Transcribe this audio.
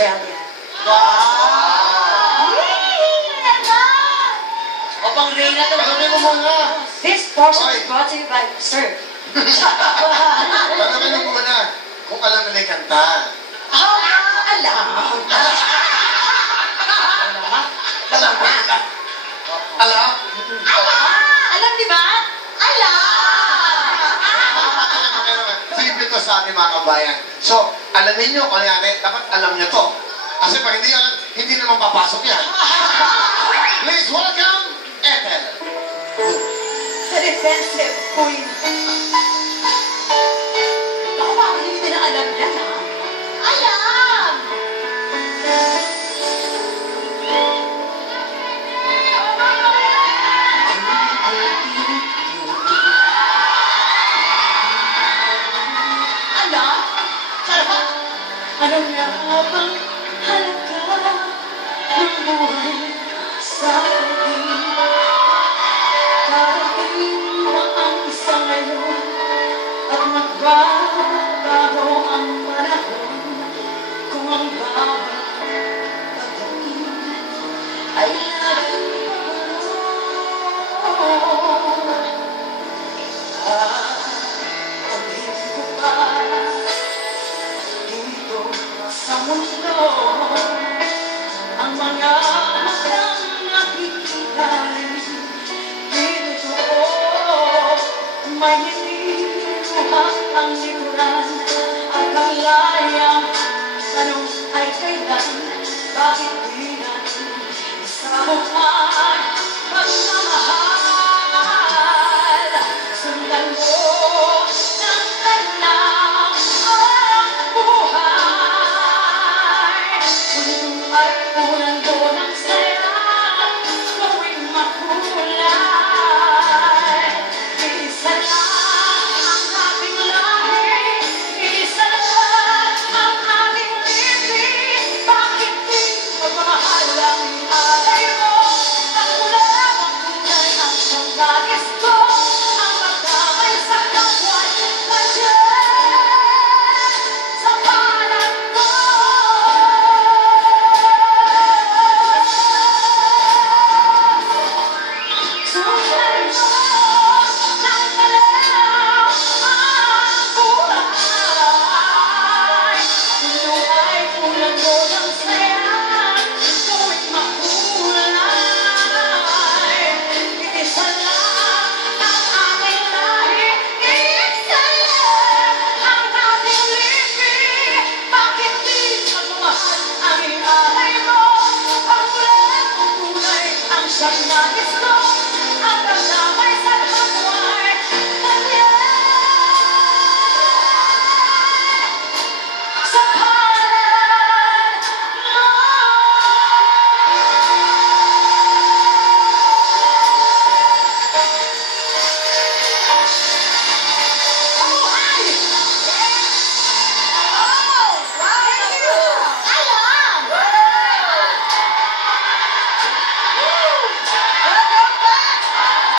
Australia. Wow! O pang Reyna to. Tanungin mo muna. This portion is brought to you by Sir. Tanungin mo muna kung alam na may kanta. Alam. Alam mo? Alam? Alam, di ba? Alam. Simple to sa ating mga kabayan. So, alamin nyo kung yan, dapat alam nyo to. Kasi pag hindi alam, hindi naman papasok yan. Please welcome, Ethel. The defensive queen. Ako ba hindi na alam yan, ha? Alam! Alam? Ano nga bang halaga ng buhay sa akin? Darating na ang isa ngayon at magbabago ang panahon kung ang bawat pagdating ay laging pagulo. Pag-ibig ko pa dito sa mundo ang mga matang nakikita rin dito may hindi luhas ang likuran at kalayang tanong ay kailan bakit di natin isabuhan pagmamahal sundan mo ng kanyang ang buhay mundo ay pulando ng saya tuwing makulay isa lang ang ating lahi isa lang ang ating libig bakit di magmamahal ang alay mo ang mula makulay ang pangkagis ko ang pagkamay sa kapwa nandiyan sa panat ko sundan mo ng kalinaw ang buhay mundo ay pulando